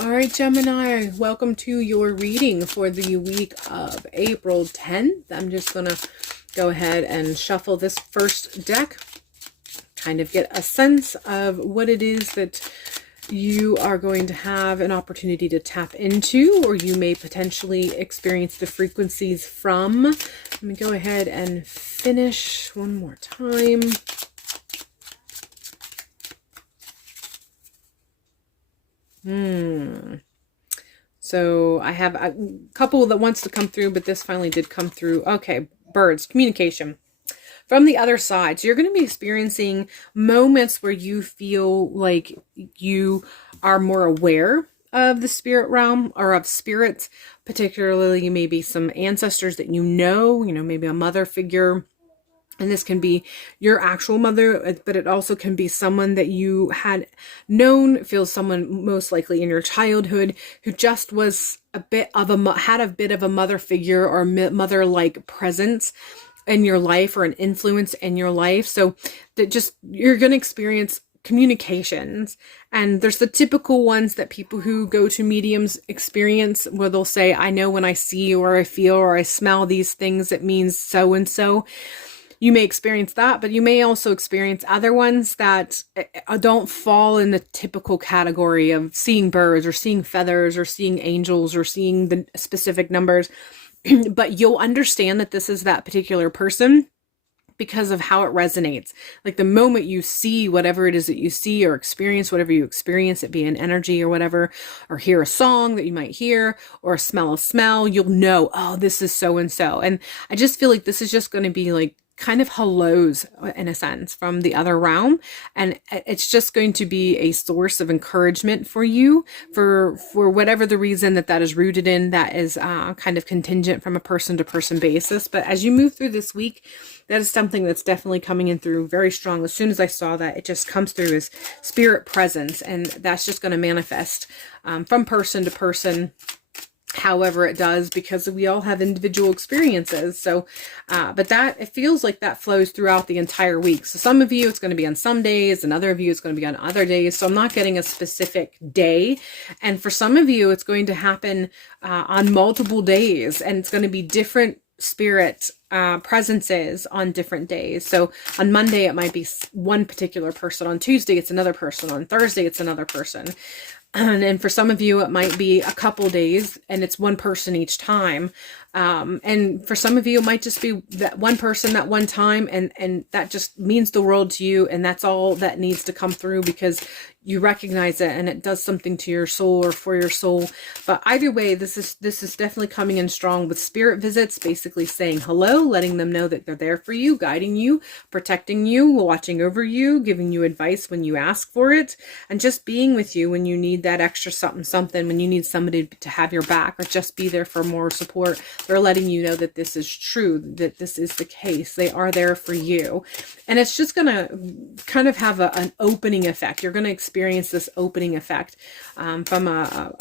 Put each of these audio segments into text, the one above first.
All right, Gemini, welcome to your reading for the week of April 10th. I'm just going to go ahead and shuffle this first deck, kind of get a sense of what it is that you are going to have an opportunity to tap into, or you may potentially experience the frequencies from. Let me go ahead and finish one more time. So I have a couple that wants to come through, but this finally did come through. Okay, birds, communication. From the other side, so you're going to be experiencing moments where you feel like you are more aware of the spirit realm or of spirits, particularly maybe some ancestors that you know, maybe a mother figure. And this can be your actual mother, but it also can be someone that you had known, feels someone most likely in your childhood who just was had a bit of a mother figure or mother-like presence in your life, or an influence in your life. So that you're going to experience communications, and there's the typical ones that people who go to mediums experience, where they'll say, I know when I see or I feel or I smell these things, it means so and so. You may experience that, but you may also experience other ones that don't fall in the typical category of seeing birds or seeing feathers or seeing angels or seeing the specific numbers. But you'll understand that this is that particular person because of how it resonates. Like the moment you see whatever it is that you see, or experience whatever you experience, it be an energy or whatever, or hear a song that you might hear, or smell a smell, you'll know, oh, this is so and so. And I just feel like this is just going to be like kind of hellos in a sense from the other realm, and it's just going to be a source of encouragement for you for whatever the reason that is rooted in. That is kind of contingent from a person to person basis, but as you move through this week, that is something that's definitely coming in through very strong. As soon as I saw that, it just comes through as spirit presence, and that's just going to manifest from person to person however it does, because we all have individual experiences. So but it feels like that flows throughout the entire week. So some of you, it's going to be on some days, and other of you, it's going to be on other days. So I'm not getting a specific day. And for some of you, it's going to happen on multiple days, and it's going to be different spirit presences on different days. So on Monday, it might be one particular person. On Tuesday, it's another person. On Thursday, it's another person. And for some of you, it might be a couple days and it's one person each time. And for some of you, it might just be that one person that one time. And that just means the world to you. And that's all that needs to come through, because you recognize it and it does something to your soul or for your soul. But either way, this is definitely coming in strong with spirit visits, basically saying hello, letting them know that they're there for you, guiding you, protecting you, watching over you, giving you advice when you ask for it, and just being with you when you need that extra something, when you need somebody to have your back or just be there for more support. They're letting you know that this is true, that this is the case. They are there for you. And it's just going to kind of have an opening effect. You're going to experience this opening effect from a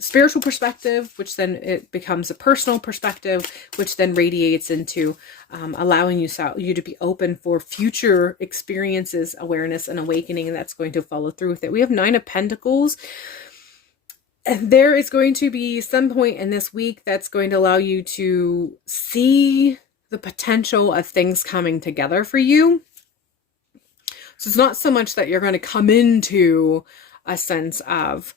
spiritual perspective, which then it becomes a personal perspective, which then radiates into allowing you to be open for future experiences, awareness, and awakening. And that's going to follow through with it. We have 9 of Pentacles. And there is going to be some point in this week that's going to allow you to see the potential of things coming together for you. So it's not so much that you're going to come into a sense of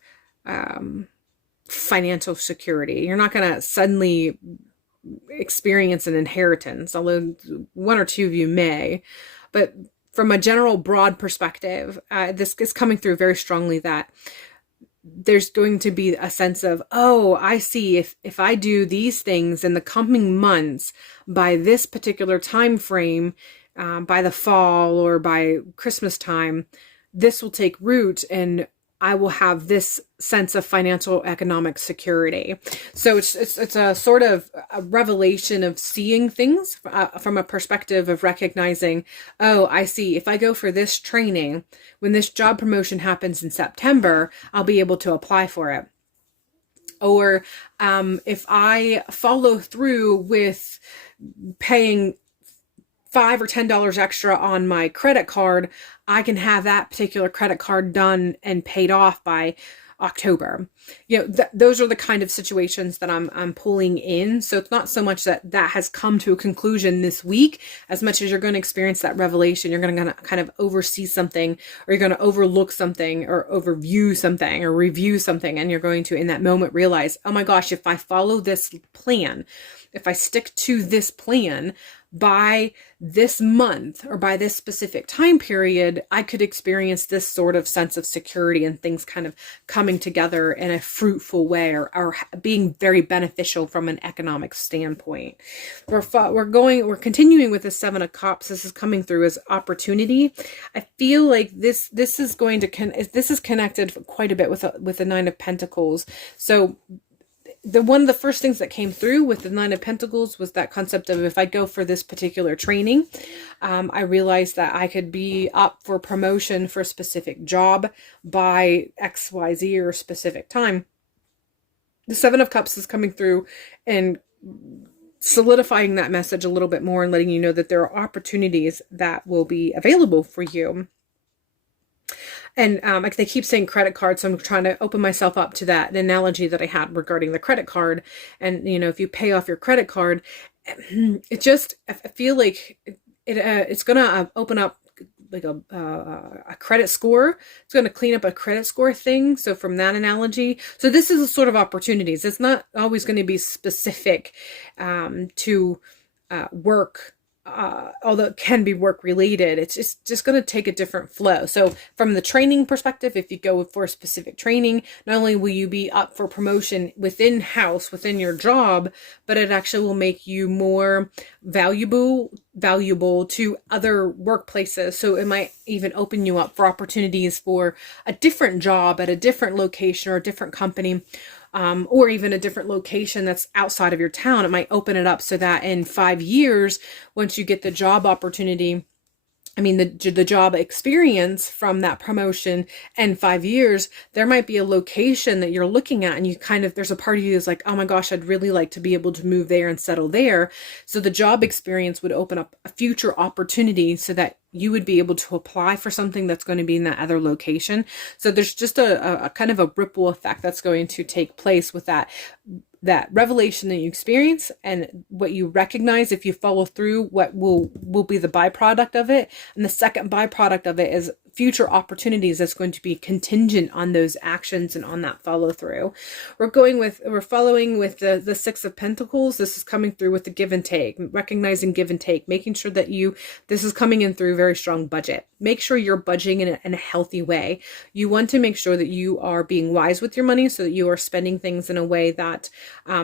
financial security. You're not going to suddenly experience an inheritance, although one or two of you may. But from a general broad perspective, this is coming through very strongly that there's going to be a sense of, oh, I see, if I do these things in the coming months by this particular time frame, by the fall or by Christmas time, this will take root and I will have this sense of financial economic security. So it's a sort of a revelation of seeing things from a perspective of recognizing, oh, I see, if I go for this training, when this job promotion happens in September, I'll be able to apply for it. Or if I follow through with paying $5 or $10 extra on my credit card, I can have that particular credit card done and paid off by October. Those are the kind of situations that I'm pulling in. So it's not so much that has come to a conclusion this week, as much as you're going to experience that revelation. You're going to kind of oversee something, or you're going to overlook something, or overview something, or review something. And you're going to, in that moment, realize, oh my gosh, if I follow this plan, if I stick to this plan by this month or by this specific time period, I could experience this sort of sense of security and things kind of coming together in a fruitful way, or being very beneficial from an economic standpoint. We're continuing with the Seven of Cups. This is coming through as opportunity. I feel like this is this is connected quite a bit with the Nine of Pentacles. So one of the first things that came through with the Nine of Pentacles was that concept of, if I go for this particular training, I realized that I could be up for promotion for a specific job by XYZ or a specific time. The Seven of Cups is coming through and solidifying that message a little bit more, and letting you know that there are opportunities that will be available for you. And like they keep saying credit card, so I'm trying to open myself up to that analogy that I had regarding the credit card. And, if you pay off your credit card, I feel like it's going to open up like a credit score. It's going to clean up a credit score thing. So from that analogy, so this is a sort of opportunities. It's not always going to be specific to work. Although it can be work related, it's just going to take a different flow. So from the training perspective, if you go for a specific training, not only will you be up for promotion within your job, but it actually will make you more valuable to other workplaces. So it might even open you up for opportunities for a different job at a different location or a different company. Or even a different location that's outside of your town. It might open it up so that in 5 years, once you get the job opportunity, the job experience from that promotion, and 5 years, there might be a location that you're looking at, and there's a part of you that's like, oh my gosh, I'd really like to be able to move there and settle there. So the job experience would open up a future opportunity so that you would be able to apply for something that's going to be in that other location. So there's just a kind of a ripple effect that's going to take place with that revelation that you experience, and what you recognize if you follow through, what will be the byproduct of it. And the second byproduct of it is future opportunities that's going to be contingent on those actions and on that follow through. We're following with the Six of Pentacles. This is coming through with the give and take, recognizing give and take, making sure that this is coming in through very strong budget. Make sure you're budgeting in a healthy way. You want to make sure that you are being wise with your money, so that you are spending things in a way that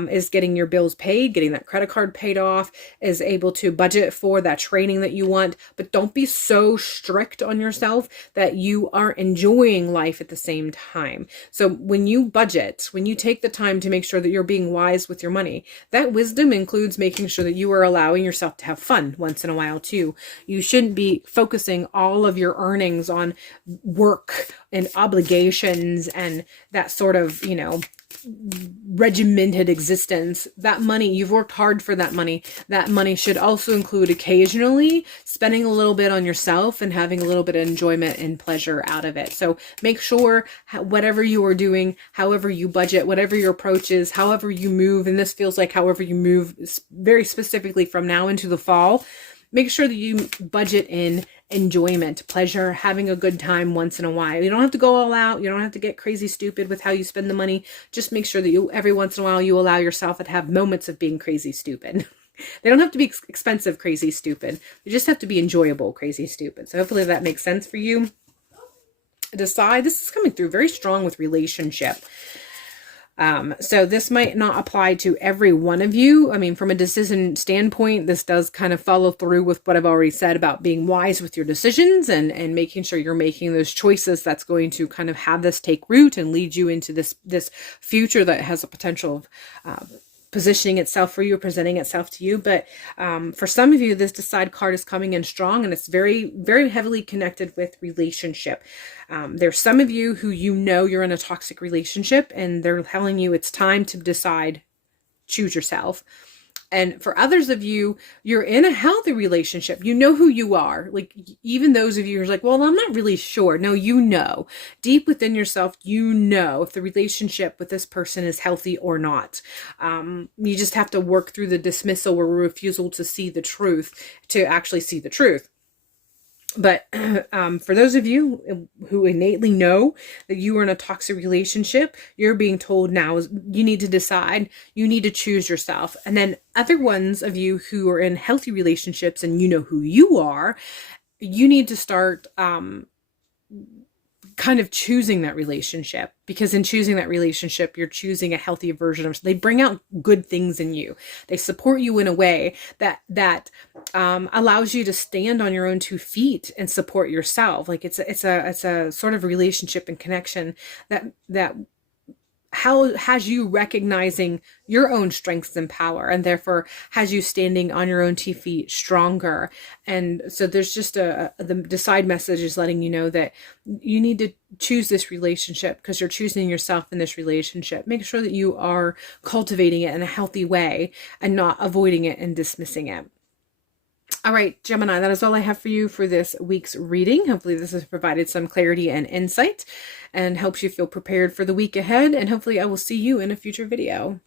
is getting your bills paid, getting that credit card paid off, is able to budget for that training that you want. But don't be so strict on yourself that you are enjoying life at the same time. So when you budget, when you take the time to make sure that you're being wise with your money, that wisdom includes making sure that you are allowing yourself to have fun once in a while too. You shouldn't be focusing all of your earnings on work and obligations and that sort of, regimented existence. That money, you've worked hard for that money. That money should also include occasionally spending a little bit on yourself and having a little bit of enjoyment and pleasure out of it. So make sure whatever you are doing, however you budget, whatever your approach is, however you move, and this feels like however you move very specifically from now into the fall, make sure that you budget in enjoyment, pleasure, having a good time once in a while. You don't have to go all out. You don't have to get crazy stupid with how you spend the money. Just make sure that every once in a while, you allow yourself to have moments of being crazy stupid. They don't have to be expensive, crazy stupid. They just have to be enjoyable, crazy stupid. So hopefully that makes sense for you. Decide. This is coming through very strong with relationship. So this might not apply to every one of you. From a decision standpoint, this does kind of follow through with what I've already said about being wise with your decisions and making sure you're making those choices that's going to kind of have this take root and lead you into this future that has a potential of positioning itself for you, presenting itself to you. But for some of you, this Decide card is coming in strong, and it's very, very heavily connected with relationship. There's some of you who you're in a toxic relationship, and they're telling you it's time to decide, choose yourself. And for others of you, you're in a healthy relationship. You know who you are. Like, even those of you who are like, well, I'm not really sure. No, you know. Deep within yourself, you know if the relationship with this person is healthy or not. You just have to work through the dismissal or refusal to see the truth, to actually see the truth. But for those of you who innately know that you are in a toxic relationship, you're being told now is you need to decide, you need to choose yourself. And then other ones of you who are in healthy relationships and you know who you are, you need to start kind of choosing that relationship, because in choosing that relationship, you're choosing a healthier version of, they bring out good things in you. They support you in a way that allows you to stand on your own 2 feet and support yourself. Like it's a sort of relationship and connection that how has you recognizing your own strengths and power, and therefore has you standing on your own 2 feet stronger. And so there's just the decide message is letting you know that you need to choose this relationship because you're choosing yourself in this relationship. Make sure that you are cultivating it in a healthy way and not avoiding it and dismissing it. All right, Gemini, that is all I have for you for this week's reading. Hopefully this has provided some clarity and insight and helps you feel prepared for the week ahead. And hopefully I will see you in a future video.